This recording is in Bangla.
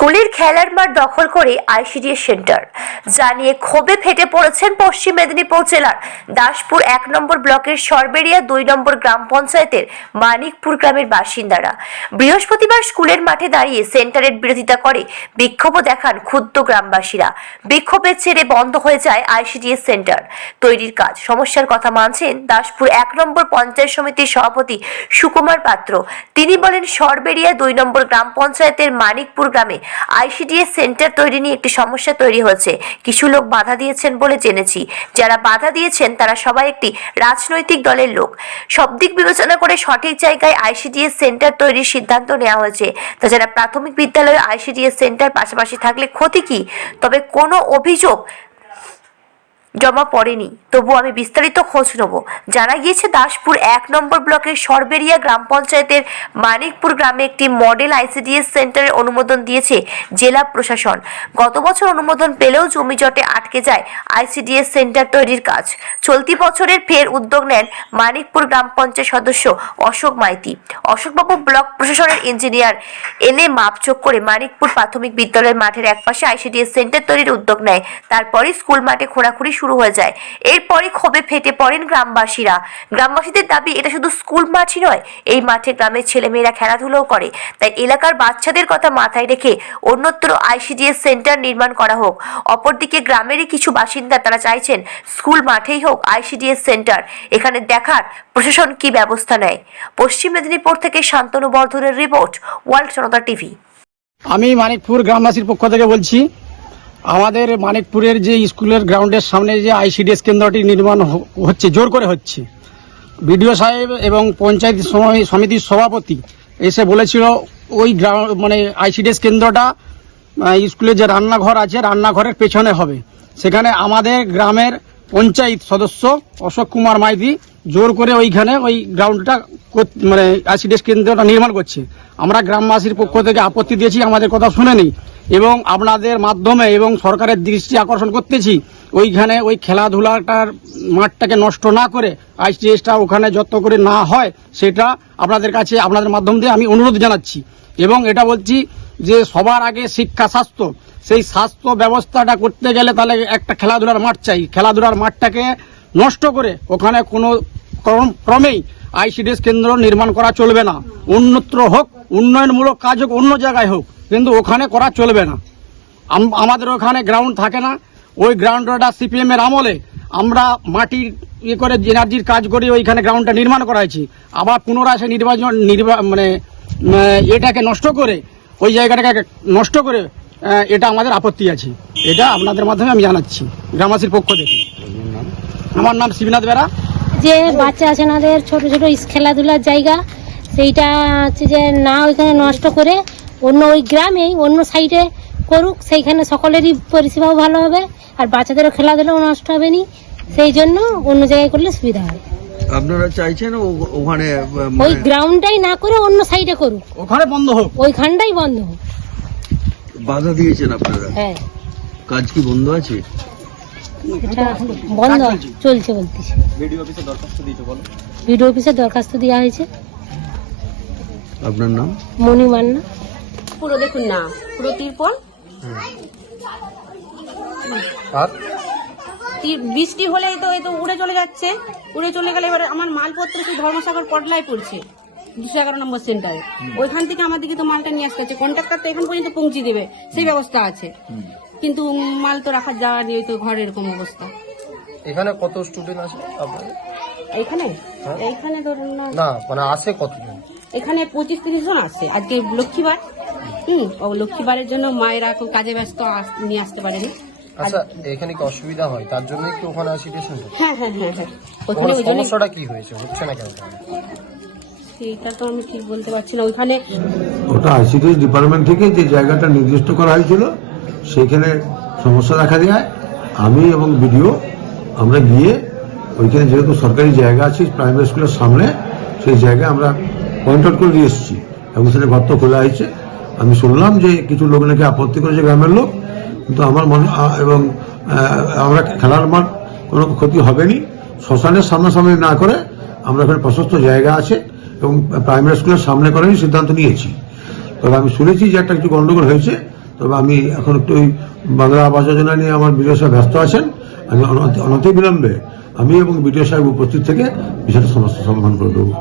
স্কুলের খেলার মাঠ দখল করে আইসিডিএস সেন্টার। জানিয়ে ক্ষোভে ফেটে পড়েছেন পশ্চিম মেদিনীপুর জেলার দাসপুর এক নম্বর ব্লকের সরবেরিয়া দুই নম্বর গ্রাম পঞ্চায়েতের মানিকপুর গ্রামের বাসিন্দারা। বৃহস্পতিবার স্কুলের মাঠে দাঁড়িয়ে সেন্টারের বিরোধিতা করে বিক্ষোভও দেখান ক্ষুদ্র গ্রামবাসীরা। বিক্ষোভের ছেড়ে বন্ধ হয়ে যায় আইসিডিএস সেন্টার। তৈরির কাজ, সমস্যার কথা মানছেন দাসপুর এক নম্বর পঞ্চায়েত সমিতির সভাপতি সুকুমার পাত্র। তিনি বলেন সরবেরিয়া দুই নম্বর গ্রাম পঞ্চায়েতের মানিকপুর গ্রামে আইসিডিএস সেন্টার তৈরি নিয়ে একটি সমস্যা তৈরি হয়েছে। কিছু লোক বাধা দিয়েছেন বলে জেনেছি। যারা বাধা দিয়েছেন, তারা সবাই একটি রাজনৈতিক দলের লোক। সব দিক বিবেচনা করে সঠিক জায়গায় আইসিডিএস সেন্টার তৈরির সিদ্ধান্ত নেওয়া হয়েছে। তাছাড়া প্রাথমিক বিদ্যালয়ে আইসিডিএস সেন্টার পাশাপাশি থাকলে ক্ষতি কি? তবে কোনো অভিযোগ জমা পড়েনি। তবু আমি বিস্তারিত খোঁজ নেব। জানা গিয়েছে, দাসপুর এক নম্বর ব্লকের সরবেরিয়া গ্রাম পঞ্চায়েতের মানিকপুর গ্রামে একটি মডেল আইসিডিএস সেন্টারের অনুমোদন দিয়েছে জেলা প্রশাসন। গত বছর অনুমোদন পেলেও জমি জটে আটকে যায় আইসিডিএস সেন্টার তৈরির কাজ। চলতি বছরের ফের উদ্যোগ নেন মানিকপুর গ্রাম পঞ্চায়েত সদস্য অশোক মাইতি। অশোকবাবু ব্লক প্রশাসনের ইঞ্জিনিয়ার এনে মাপচোক করে মানিকপুর প্রাথমিক বিদ্যালয়ের মাঠের একপাশে আইসিডিএস সেন্টার তৈরির উদ্যোগ নেয়। তারপরই স্কুল মাঠে খোঁড়াখুড়ি শুরু হয়ে যায়। এরপরই ক্ষোভে ফেটে পড়েন গ্রামবাসীরা। গ্রামবাসীদের দাবি, এটা শুধু স্কুল মাঠই নয়, এই মাঠে গ্রামের ছেলেমেয়েরা খেলাধুলাও করে। তাই এলাকার বাচ্চাদের কথা মাথায় রেখে অন্যত্র আইসিডিএস সেন্টার নির্মাণ করা হোক। অপরদিকে গ্রামেরই কিছু বাসিন্দা, তারা চাইছেন স্কুল মাঠেই হোক আইসিডিএস সেন্টার। এখানে দেখার প্রশাসন কি ব্যবস্থা নেয়? পশ্চিম মেদিনীপুর থেকে শান্তনু বর্ধনের রিপোর্ট, ওয়ার্ল্ড জনতা টিভি। আমি মানিকপুর গ্রামবাসীর পক্ষ থেকে বলছি আমাদের মানিকপুরের যে স্কুলের গ্রাউন্ডের সামনে যে আইসিডিএস কেন্দ্রটি নির্মাণ হচ্ছে, জোর করে হচ্ছে। বিডিও সাহেব এবং পঞ্চায়েত সমি- সমিতির সভাপতি এসে বলেছিল, ওই গ্রাউন্ড মানে আইসিডিএস কেন্দ্রটা স্কুলের যে রান্নাঘর আছে, রান্নাঘরের পেছনে হবে। সেখানে আমাদের গ্রামের পঞ্চায়েত সদস্য অশোক কুমার মাইতি জোর করে ওইখানে ওই গ্রাউন্ডটা মানে আইসিডিএস কেন্দ্রটা নির্মাণ করছে। আমরা গ্রামবাসীর পক্ষ থেকে আপত্তি দিয়েছি, আমাদের কথা শুনেনি এবং আপনাদের মাধ্যমে এবং সরকারের দৃষ্টি আকর্ষণ করতেছি, ওইখানে ওই খেলাধুলাটার মাঠটাকে নষ্ট না করে আইসিডিএসটা ওখানে যত করে না হয় সেটা আপনাদের কাছে, আপনাদের মাধ্যম দিয়ে আমি অনুরোধ জানাচ্ছি এবং এটা বলছি যে সবার আগে শিক্ষা স্বাস্থ্য সেই স্বাস্থ্য ব্যবস্থাটা করতে গেলে তাহলে একটা খেলাধুলার মাঠ চাই। খেলাধুলার মাঠটাকে নষ্ট করে ওখানে কোনো ক্রম- ক্রমেই আইসিডিএস কেন্দ্র নির্মাণ করা চলবে না। অন্যত্র হোক, উন্নয়নমূলক কাজ হোক, অন্য জায়গায় হোক, কিন্তু ওখানে করা চলবে না। আমাদের ওখানে গ্রাউন্ড থাকে না। ওই গ্রাউন্ডটা সিপিএম এর আমলে আমরা মাটির ইয়ে করে এনার্জির কাজ করে ওইখানে গ্রাউন্ডটা নির্মাণ করাইছি। আবার পুনরায় সে নির্বাচন, নির্বা- মানে এটাকে নষ্ট করে, ওই জায়গাটাকে নষ্ট করে এটা আমাদের আপত্তি আছে। এটা আপনাদের মাধ্যমে আমি জানাচ্ছি গ্রামবাসীর পক্ষ থেকে। আমার নাম শিবনাথ বেরা। যে বাচ্চা আছে নাদের ছোট ছোট খেলাধুলার জায়গা সেইটা হচ্ছে যে না ওইখানে নষ্ট করে অন্য ওই গ্রামেই অন্য সাইডে করুক সেইখানে সকলেরই পরিষেবাও ভালো হবে আর বাচ্চাদেরও খেলাধুলাও নষ্ট হবে নি। সেই জন্য অন্য জায়গায় করলে সুবিধা হবে আপনারা চাইছেন ওখানে ওই মানে গ্রাউন্ডটাই না করে অন্য সাইডে করুক। ওখানে বন্ধ হোক। ওইখানটাই বন্ধ হোক। বাধা দিয়েছেন আপনারা? হ্যাঁ। কাজ কি বন্ধ আছে? এটা বন্ধ চলছে বলতেছে। বিডিও অফিসে দরখাস্ত দেওয়া হয়েছে। আপনার নাম? মণি মান্না। পুরো দেখুন না পুরো তিরপল তি- বৃষ্টি হলেই তো এই তো উড়ে চলে যাচ্ছে। উড়ে চলে গেলে এবারে আমার মালপত্র সেই ধর্মসাগর পটলায় পড়ছে। দুশো এগারো নম্বর সেন্টারে। ওইখান থেকে আমাদেরকে তো মালটা নিয়ে আসতে হচ্ছে। কন্ট্রাক্টর তো এখান পর্যন্ত পৌঁছে দেবে সেই ব্যবস্থা আছে। কিন্তু মাল তো রাখার যাওয়া নেই তো ঘরের এরকম অবস্থা। এখানে কত স্টুডেন্ট আছে আপনাদের? এইখানে? এইখানে ধরুন না মানে আসে কতজন? এখানে পঁচিশ তিরিশ জন আছে। আজকে লক্ষ্মীবার। হুম। ও লক্ষ্মীবারের জন্য মায়েরা এখন কাজে ব্যস্ত নিয়ে আসতে পারেনি। আচ্ছা এখানে কি অসুবিধা হয়? তার জন্য কি ওখানে আসি পেশেন্ট হ্যাঁ হ্যাঁ হ্যাঁ হ্যাঁ। সমস্যাটা কি হয়েছে? হচ্ছে না কেন? সেটা তো আমি ঠিক বলতে ডিপার্টমেন্ট থেকে যে জায়গাটা নির্দিষ্ট করা হয়েছিল সেখানে সমস্যা দেখা দেয়। আমি এবং বিডিও, আমরা গিয়ে ওইখানে যেহেতু সরকারি জায়গা আছে প্রাইমারি স্কুলের সামনে, সেই জায়গায় আমরা পয়েন্ট আউট করে দিয়ে এসেছি। এবং সেটা গর্ত খোলা হয়েছে। আমি শুনলাম যে কিছু লোক নাকি আপত্তি করেছে গ্রামের লোক, কিন্তু আমার মনে এবং আমরা খেলার মাঠ কোনো ক্ষতি হবেনি। শ্মশানের সামনাসামনি না করে আমরা এখানে প্রশস্ত জায়গা আছে। এবং প্রাইমারি স্কুলের সামনে করারই সিদ্ধান্ত নিয়েছি। তবে আমি শুনেছি যে একটা কিছু গন্ডগোল হয়েছে। তবে আমি এখন একটু ওই বাংলা আবাস যোজনা নিয়ে আমার বিডিও সাহেব ব্যস্ত আছেন। আমি অনতি বিলম্বে আমি এবং বিডিও সাহেব উপস্থিত থেকে বিষয়টা সমস্ত সমাধান করে দেবো।